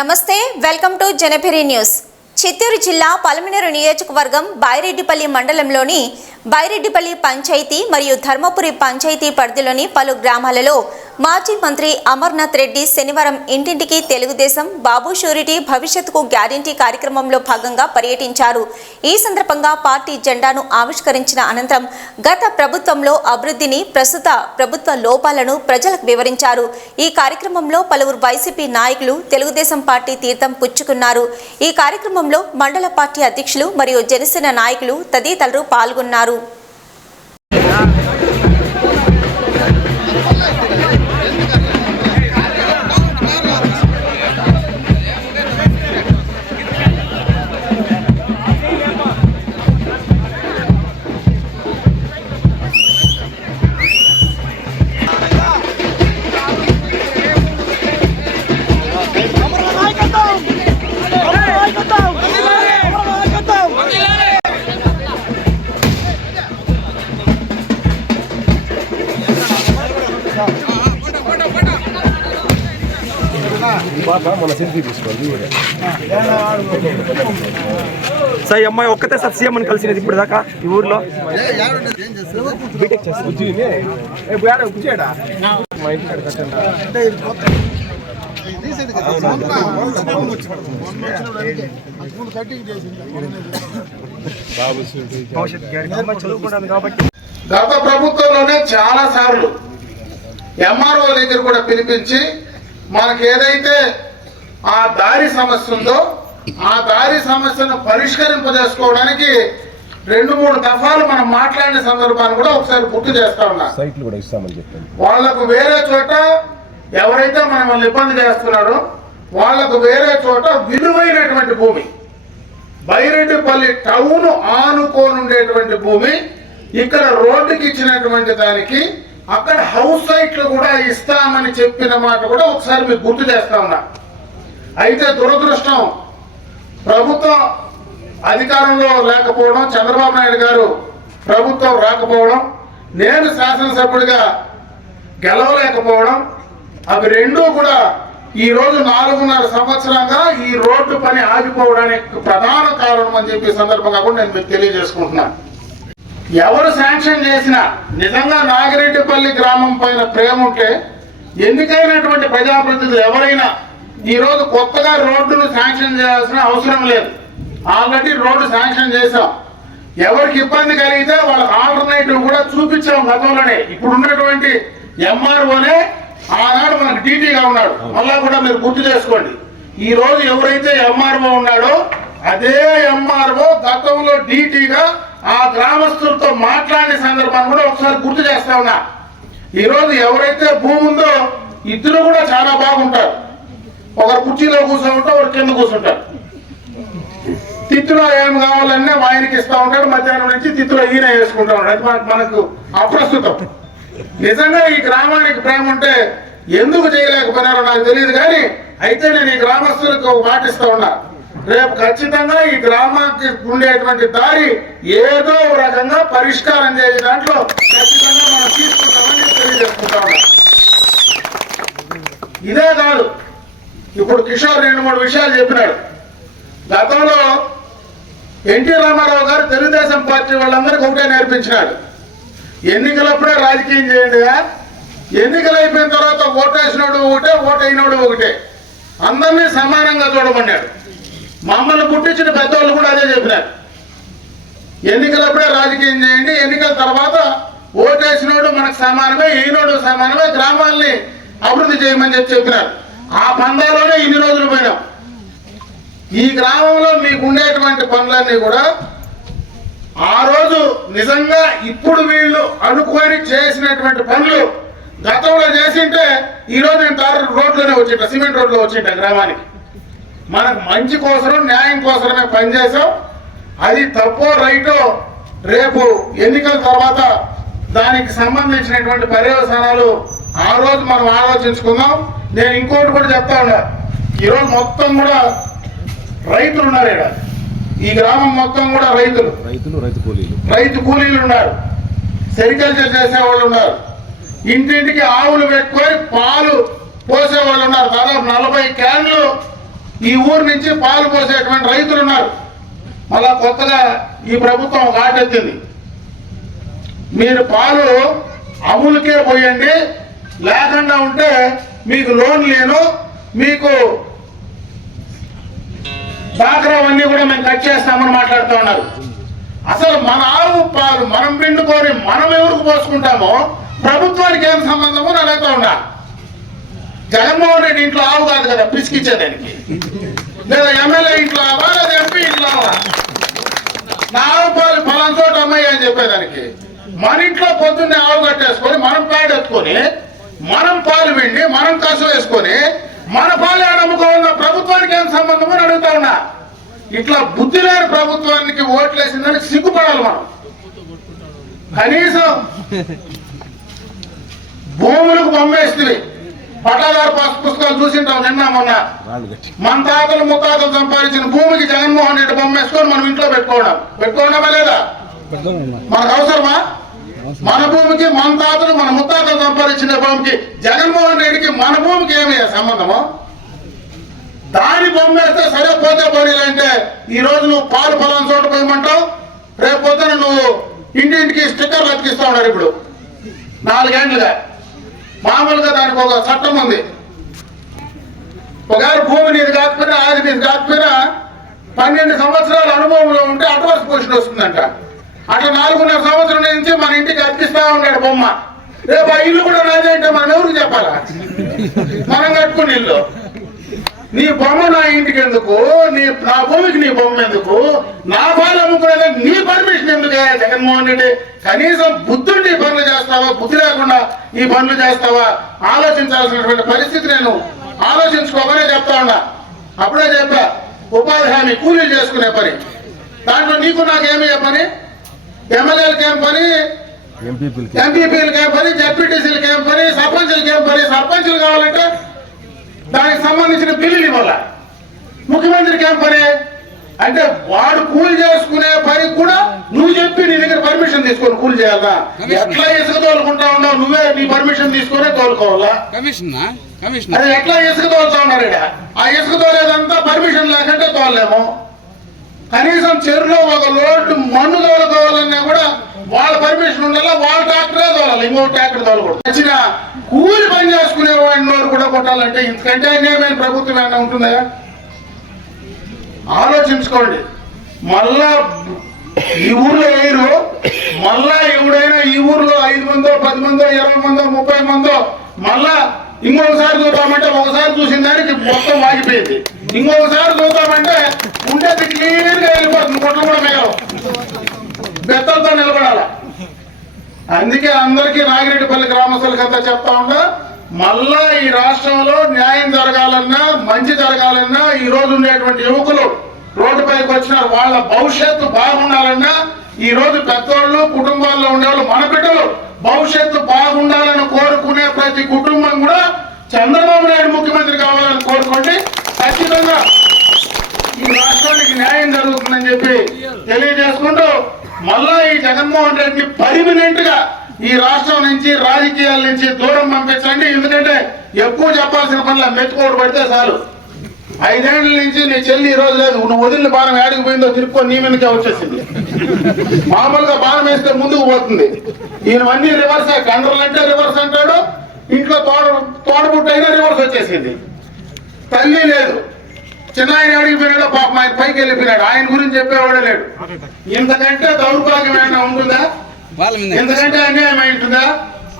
నమస్తే welcome to Janabheri news. Chittoor జిల్లా పలమనేరు నియోజకవర్గం బైరెడ్డిపల్లి మండలంలోని బైరెడ్డిపల్లి పంచాయతీ మరియు ధర్మపురి పంచాయతీ పరిధిలోని పలు గ్రామాలలో మాజీ మంత్రి అమర్నాథ్ రెడ్డి శనివారం ఇంటింటికి తెలుగుదేశం బాబు షూరిటీ భవిష్యత్తుకు గ్యారంటీ కార్యక్రమంలో భాగంగా పర్యటించారు. ఈ సందర్భంగా పార్టీ జెండాను ఆవిష్కరించిన అనంతరం గత ప్రభుత్వంలో అభివృద్ధిని ప్రస్తుత ప్రభుత్వ లోపాలను ప్రజలకు వివరించారు. ఈ కార్యక్రమంలో పలువురు వైసీపీ నాయకులు తెలుగుదేశం పార్టీ తీర్థం పుచ్చుకున్నారు. ఈ కార్యక్రమంలో మండల పార్టీ అధ్యక్షులు మరియు జనసేన నాయకులు తదితరులు పాల్గొన్నారు. మన సెల్ఫీ తీసుకోండి సార్ ఈ అమ్మాయి ఒక్కతే సార్ సీఎం అని కలిసినది ఇప్పుడు దాకా ఈ ఊర్లో. బీటెక్ గత ప్రభుత్వంలోనే చాలా సార్లు ఎంఆర్ఓ దగ్గర కూడా పిలిపించి మనకి ఏదైతే ఆ దారి సమస్య ఉందో ఆ దారి సమస్యను పరిష్కరింపజేసుకోవడానికి రెండు మూడు దఫాలు మనం మాట్లాడిన సందర్భాన్ని కూడా ఒకసారి గుర్తు చేస్తా ఉన్నా. సైట్లు కూడా ఇస్తామని చెప్పాను. వాళ్ళకు వేరే చోట ఎవరైతే మనల్ని ఇబ్బంది చేస్తున్నారో వాళ్ళకు వేరే చోట విలువైనటువంటి భూమి బైరెడ్డిపల్లి టౌన్ ఆనుకోనుండేటువంటి భూమి ఇక్కడ రోడ్డుకి ఇచ్చినటువంటి దానికి అక్కడ హౌస్ సైట్లు కూడా ఇస్తామని చెప్పిన మాట కూడా ఒకసారి మీకు గుర్తు చేస్తా ఉన్నా. అయితే దురదృష్టం ప్రభుత్వం అధికారంలో లేకపోవడం చంద్రబాబు నాయుడు గారు ప్రభుత్వం రాకపోవడం నేను శాసనసభ్యుడిగా గెలవలేకపోవడం అవి రెండూ కూడా ఈ రోజు నాలుగున్నర సంవత్సరంగా ఈ రోడ్డు పని ఆగిపోవడానికి ప్రధాన కారణం అని చెప్పి సందర్భంగా కూడా నేను మీకు తెలియజేసుకుంటున్నాను ఎవరు శాంక్షన్ చేసినా నిజంగా నాగిరెడ్డిపల్లి గ్రామం పైన ప్రేమ ఉంటే ఎన్నికైనటువంటి ప్రజాప్రతినిధులు ఎవరైనా ఈరోజు కొత్తగా రోడ్డును శాంక్షన్ చేయాల్సిన అవసరం లేదు. ఆల్రెడీ రోడ్డు శాంక్షన్ చేశాం. ఎవరికి ఇబ్బంది కలిగితే వాళ్ళకి ఆల్టర్నేటివ్ కూడా చూపించాం గతంలోనే. ఇప్పుడు ఉన్నటువంటి ఎంఆర్ఓనే ఆనాడు మనకు టీటీగా ఉన్నాడు. మళ్ళా కూడా మీరు గుర్తు చేసుకోండి. ఈ రోజు ఎవరైతే ఎంఆర్ఓ ఉన్నాడో అదే ఎంఆర్ఓ గతంలో డీటీగా ఆ గ్రామస్తులతో మాట్లాడిన సందర్భాన్ని కూడా ఒకసారి గుర్తు చేస్తా ఉన్నా. ఈరోజు ఎవరైతే భూమి ఉందో ఇద్దరు కూడా చాలా బాగుంటారు. ఒకరు కుర్చీలో కూర్చోంటారు ఒకరు కింద కూర్చుంటారు. తిత్తులో ఏం కావాలన్నా ఆయనకి ఇస్తా ఉంటాడు మధ్యాహ్నం నుంచి తిత్తులో ఈయన వేసుకుంటా ఉంటాడు. అది మనకు- అప్రస్తుతం. నిజంగా ఈ గ్రామానికి ప్రేమ ఉంటే ఎందుకు చేయలేకపోయినారో నాకు తెలియదు కానీ అయితే నేను ఈ గ్రామస్తులకు పాటిస్తా ఉన్నా. రేపు ఖచ్చితంగా ఈ గ్రామానికి ఉండేటువంటి దారి ఏదో రకంగా పరిష్కారం చేసే దాంట్లో ఖచ్చితంగా మనం తీసుకుంటామని తెలియజేసుకుంటా ఉన్నా. ఇదే కాదు ఇప్పుడు కిషోర్ రెండు మూడు విషయాలు చెప్పినాడు. గతంలో ఎన్టీ రామారావు గారు తెలుగుదేశం పార్టీ వాళ్ళందరికీ ఒకటే నేర్పించినాడు. ఎన్నికలప్పుడే రాజకీయం చేయండిగా. ఎన్నికలు అయిపోయిన తర్వాత ఓటేసినోడు ఒకటే ఓటైనోడు ఒకటే. అందరినీ సమానంగా చూడమన్నాడు. మమ్మల్ని పుట్టించిన పెద్దవాళ్ళు కూడా అదే చెప్పినారు. ఎన్నికలప్పుడే రాజకీయం చేయండి ఎన్నికల తర్వాత ఓటేసినోడు మనకు సమానమే ఈనోడు సమానమే గ్రామాల్ని అభివృద్ధి చేయమని చెప్పి చెప్పినారు. ఆ పందాలోనే ఇన్ని రోజులు పోయినాం. ఈ గ్రామంలో మీకు ఉండేటువంటి పనులన్నీ కూడా ఆ రోజు నిజంగా ఇప్పుడు వీళ్ళు అనుకొని చేసినటువంటి పనులు గతంలో చేసింటే ఈ రోజు నేను తారు రోడ్లోనే వచ్చింటా సిమెంట్ రోడ్లో వచ్చింటా గ్రామానికి. మనకు మంచి కోసం న్యాయం కోసమే పనిచేసాం అది తప్పో రైటో రేపు ఎన్నికల తర్వాత దానికి సంబంధించినటువంటి పర్యవసానాలు ఆ రోజు మనం ఆలోచించుకుందాం. నేను ఇంకోటి కూడా చెప్తా ఉన్నా. ఈరోజు మొత్తం కూడా రైతులు ఉన్నారు ఇక్కడ. ఈ గ్రామం మొత్తం కూడా రైతులు. రైతులు రైతు కూలీలు. రైతు కూలీలు ఉన్నారు. సెరికల్చర్ చేసే వాళ్ళు ఉన్నారు. ఇంటింటికి ఆవులు పెట్టుకొని పాలు పోసే వాళ్ళు ఉన్నారు. దాదాపు నలభై క్యాన్లు ఈ ఊరు నుంచి పాలు పోసేటువంటి రైతులు ఉన్నారు. మళ్ళా కొత్తగా ఈ ప్రభుత్వం గాటెత్తింది మీరు పాలు అమూలకే పోయండి. లేకుండా ఉంటే మీకు లోన్ లేను మీకు డాక్రావన్నీ కూడా మేము కట్ చేస్తామని మాట్లాడుతూ ఉన్నారు. అసలు మన ఆవు పాలు మనం పిండుకొని మనం ఎవరికి పోసుకుంటామో ప్రభుత్వానికి ఏం సంబంధమో అని అడుగుతా ఉన్నా. జగన్మోహన్ రెడ్డి ఇంట్లో ఆవు కాదు కదా పిసికిచ్చేదానికి లేదా ఎమ్మెల్యే ఇంట్లో ఆవా లేదా ఎంపీ ఇంట్లో ఆవా? నా ఆవు పాలు ఫలాన్ చోట అమ్మాయి అని చెప్పేదానికి. మన ఇంట్లో పొద్దున్నే ఆవు కట్టేసుకొని మనం పేడెత్తుకొని మనం పాలు పిండి మనం కసు వేసుకొని మన పాలు అమ్ముకోవాలన్న ప్రభుత్వానికి ఏం సంబంధం అని అడుగుతా ఉన్నా. ఇట్లా బుద్ధి లేని ప్రభుత్వానికి ఓట్లేసిందని సిగ్గుపడాలి మనం. కనీసం భూములకు బొమ్మేస్తుంది. పట్టాదారు పాస్ పుస్తకాలు చూసింటాం నిన్న మొన్న. మన తాతలు ముత్తాతలు సంపాదించిన భూమికి జగన్మోహన్ రెడ్డి బొమ్మ వేసుకొని మనం ఇంట్లో పెట్టుకోవడం. పెట్టుకోవడమా లేదా? మనకు అవసరమా? మన భూమికి మన తాతలు మన ముత్తాతలు సంపాదించిన భూమికి జగన్మోహన్ రెడ్డికి మన భూమికి ఏమి సంబంధము? దాని బొమ్మ వేస్తే సరే పోతే పోనీలంటే ఈ రోజు నువ్వు పాలు పొలం చోట పోయమంటావు? రేపు పొద్దున నువ్వు ఇంటింటికి స్టిక్కర్లు అతికిస్తా ఉన్నారు ఇప్పుడు. నాలుగేండ్లుగా. మామూలుగా దానికి ఒక చట్టం ఉంది. ఒకవేళ భూమి నీది కాకపోయినా ఆది నీది కాకపోయినా పన్నెండు సంవత్సరాల అనుభవంలో ఉంటే అడ్వాన్స్ పొజిషన్ వస్తుందంట. అట్లా నాలుగున్నర సంవత్సరం నుంచి మన ఇంటికి అర్పిస్తా ఉన్నాడు బొమ్మ. రేపు ఆ ఇల్లు కూడా నాదే అంటే మనం ఎవరు చెప్పాలా? మనం కట్టుకుని ఇల్లు. నీ బొమ్మ నా ఇంటికి ఎందుకు? నీ నా భూమికి నీ బొమ్మ ఎందుకు? నా పాలు అమ్ముకునేది నీ పర్మిషన్ ఎందుకు జగన్మోహన్ రెడ్డి కనీసం బుద్ధుడి ఈ పనులు చేస్తావా? బుద్ధి లేకుండా ఈ పనులు చేస్తావా? ఆలోచించాల్సినటువంటి పరిస్థితి నేను ఆలోచించుకోమనే చెప్తా ఉన్నా. అప్పుడే చెప్పా ఉపాధి హామీ కూలీలు చేసుకునే పని. దాంట్లో నీకు నాకేమి చెప్పని? ఎమ్మెల్యేలకి ఏం పని ఎంపీపీలకి ఏం పని జడ్పీటీసీలకి ఏం పని సర్పంచులకి ఏం పని సర్పంచులు కావాలంటే దానికి సంబంధించిన బిల్లులు ఇవ్వాల? ముఖ్యమంత్రికి ఏం పని అంటే వాడు కూలి చేసుకునే పని కూడా నువ్వు చెప్పి నీ దగ్గర పర్మిషన్ తీసుకొని కూలి చేయాలా? ఎట్లా ఇసుక తోలుకుంటా ఉన్నావు నువ్వే నీ పర్మిషన్ తీసుకునే తోలుకోవాలా? అది ఎట్లా ఇసుక తోలుతా ఉన్నారు? ఆ ఇసుక తోలేదంతా పర్మిషన్ లేకుంటే తోలలేము. కనీసం చెరువులో ఒక లోటు మన్ను తోలుకోవాలన్నా కూడా వాళ్ళ పర్మిషన్ ఉండాలా? వాళ్ళ ట్రాక్టరే తోలాలి. ఇంకో ట్రాక్టర్ తోలకూడదు. వచ్చిన కూలి పని చేసుకునే వాడిని కూడా కొట్టాలంటే ఇంతకంటే అన్యాయమైన ప్రభుత్వం ఏమైనా ఉంటుందా? ఆలోచించుకోండి. మళ్ళా ఈ ఊర్లో వేయరు మళ్ళా ఎవడైనా ఈ ఊర్లో ఐదు మందో పది మందో ఇరవై మందో ముప్పై మందో మళ్ళా ఇంకొకసారి చూద్దామంటే ఒకసారి చూసిన దానికి మొత్తం వాగిపోయింది ఇంకొకసారి చూద్దామంటే ఉండేది క్లీన్గా వెళ్ళిపోతుంది కొట్లు కూడా మేము బెత్తలతో నిలబడాల? అందుకే అందరికీ నాగిరెడ్డిపల్లి గ్రామస్తులకి అంతా చెప్తా ఉండా మళ్ళా ఈ రాష్ట్రంలో న్యాయం జరగాలన్నా మంచి జరగాలన్నా ఈ రోజు ఉండేటువంటి యువకులు రోడ్డుపైకి వచ్చినారు వాళ్ళ భవిష్యత్తు బాగుండాలన్నా ఈ రోజు పెద్దోళ్ళు కుటుంబాల్లో ఉండేవాళ్ళు మన బిడ్డలు భవిష్యత్తు బాగుండాలని కోరుకునే ప్రతి కుటుంబం కూడా చంద్రబాబు నాయుడు ముఖ్యమంత్రి కావాలని కోరుకోండి. ఖచ్చితంగా ఈ రాష్ట్రానికి న్యాయం జరుగుతుందని చెప్పి తెలియజేసుకుంటూ మళ్ళా ఈ జగన్మోహన్ రెడ్డిని పర్మినెంట్గా ఈ రాష్ట్రం నుంచి రాజకీయాల నుంచి దూరం పంపించండి. ఎందుకంటే ఎక్కువ చెప్పాల్సిన పనులు మెచ్చుకోడు పడితే చాలు. ఐదేళ్ళ నుంచి నీ చెల్లి ఈ రోజు లేదు. నువ్వు వదిలిన బాణం ఏడికి పోయిందో తిరుక్కొని నీ మీదకే వచ్చేసింది. మామూలుగా బాణం వేస్తే ముందుకు పోతుంది. ఈయనవన్నీ రివర్స్ కండ్రలు అంటే రివర్స్ అంటాడు. ఇంట్లో తోడ తోడబుట్టు అయినా రివర్స్ వచ్చేసింది. తల్లి లేదు. చిన్న ఆయన అడిగిపోయినాడు పాపం ఆయన పైకి వెళ్ళిపోయినాడు ఆయన గురించి చెప్పేవాడే లేడు. ఇంతకంటే దౌర్భాగ్యం ఏమైనా ఉంటుందా ఎందుకంటే అన్యాయం అయి ఉంటుందా?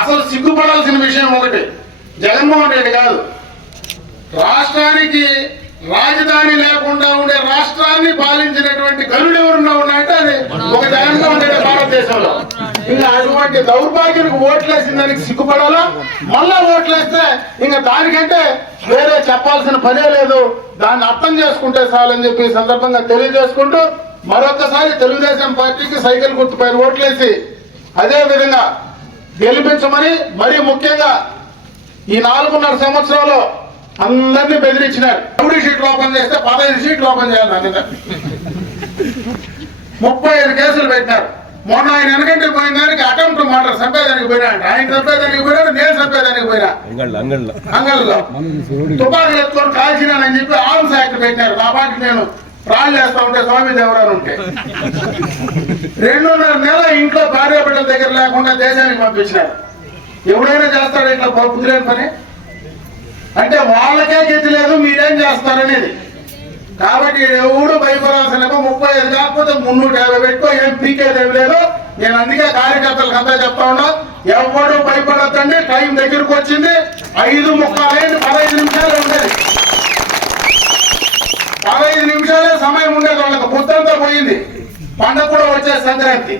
అసలు సిగ్గుపడాల్సిన విషయం ఒకటి. జగన్మోహన్ రెడ్డి కాదు. రాష్ట్రానికి రాజధాని లేకుండా ఉండే రాష్ట్రాన్ని పాలించినటువంటి గనుడు ఎవరున్నా ఉన్నాయంటే అది ఒక జగన్మోహన్ రెడ్డి భారతదేశంలో. ఇంకా అటువంటి దౌర్భాగ్యానికి ఓట్లేసిన దానికి సిగ్గుపడాలా? మళ్ళా ఓట్లేస్తే ఇంకా దానికంటే వేరే చెప్పాల్సిన పనే లేదు. దాన్ని అర్థం చేసుకుంటే చాలని చెప్పి సందర్భంగా తెలియజేసుకుంటూ మరొకసారి తెలుగుదేశం పార్టీకి సైకిల్ గుర్తుపైన ఓట్లేసి అదే విధంగా గెలిపించమని మరీ ముఖ్యంగా ఈ నాలుగున్నర సంవత్సరంలో అందరినీ బెదిరించినారు. మూడు షీట్లు ఓపెన్ చేస్తే పదహైదు సీట్లు ఓపెన్ చేయాలి నా ముప్పై ఐదు కేసులు పెట్టినారు. మొన్న ఆయన వెనకంటే పోయిన దానికి అటెంప్ట్ మర్డర్ చంపేదానికి పోయినా అంట. ఆయన చంపేదానికి పోయినాడు నేను చంపేదానికి పోయినా. అంగల్లో తుపాకులు ఎత్తుకొని కాల్చినానని చెప్పి ఆర్మ్స్ యాక్ట్ పెట్టినారు. పాటికి నేను రాళ్ళు చేస్తా ఉంటే స్వామి దేవరాలు ఉంటే. రెండున్నర నెల ఇంట్లో భార్య బిడ్డల దగ్గర లేకుండా దేశానికి పంపించినారు. ఎవడైనా చేస్తాడు ఇట్లా లేని పని? అంటే వాళ్ళకే గతి లేదు మీరేం చేస్తారనేది. కాబట్టి ఎవడు భయపడాల్సిన ముప్పై ఐదు కాకపోతే మున్నూట యాభై పెట్టుకో ఏం పీకేదేం లేదు. నేను అందుకే కార్యకర్తలకు అంతా చెప్తా ఉన్నా ఎవడు భయపడద్దండి టైం దగ్గరకు వచ్చింది ఐదు ముక్కాలైంది పదహైదు నిమిషాలు ఉండేది. పదహైదు నిమిషాలే సమయం ఉండేది వాళ్ళకి పొద్దంతా పోయింది. పండగ కూడా వచ్చే సంక్రాంతి.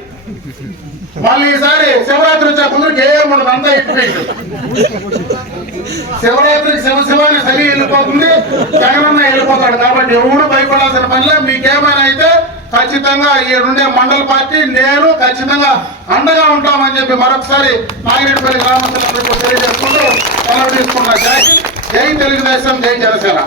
మళ్ళీ ఈసారి శివరాత్రి వచ్చే ముందుకు ఏం ఉండదు అంతా ఇచ్చిపోయింది శివరాత్రికి శివ శివాని చలి వెళ్ళిపోతుంది జగనన్న వెళ్ళిపోతాడు. కాబట్టి ఎవరు భయపడాల్సిన పనిలో మీకేమైనా అయితే ఖచ్చితంగా ఈ రెండే మండల పార్టీ నేను ఖచ్చితంగా అండగా ఉంటామని చెప్పి మరొకసారి నాగిరెడ్డిపల్లి గ్రామస్తులందరికీ తెలియజేసుకుంటూ సెలవు తీసుకుంటున్నా. జై జై తెలుగుదేశం జై జనసేన.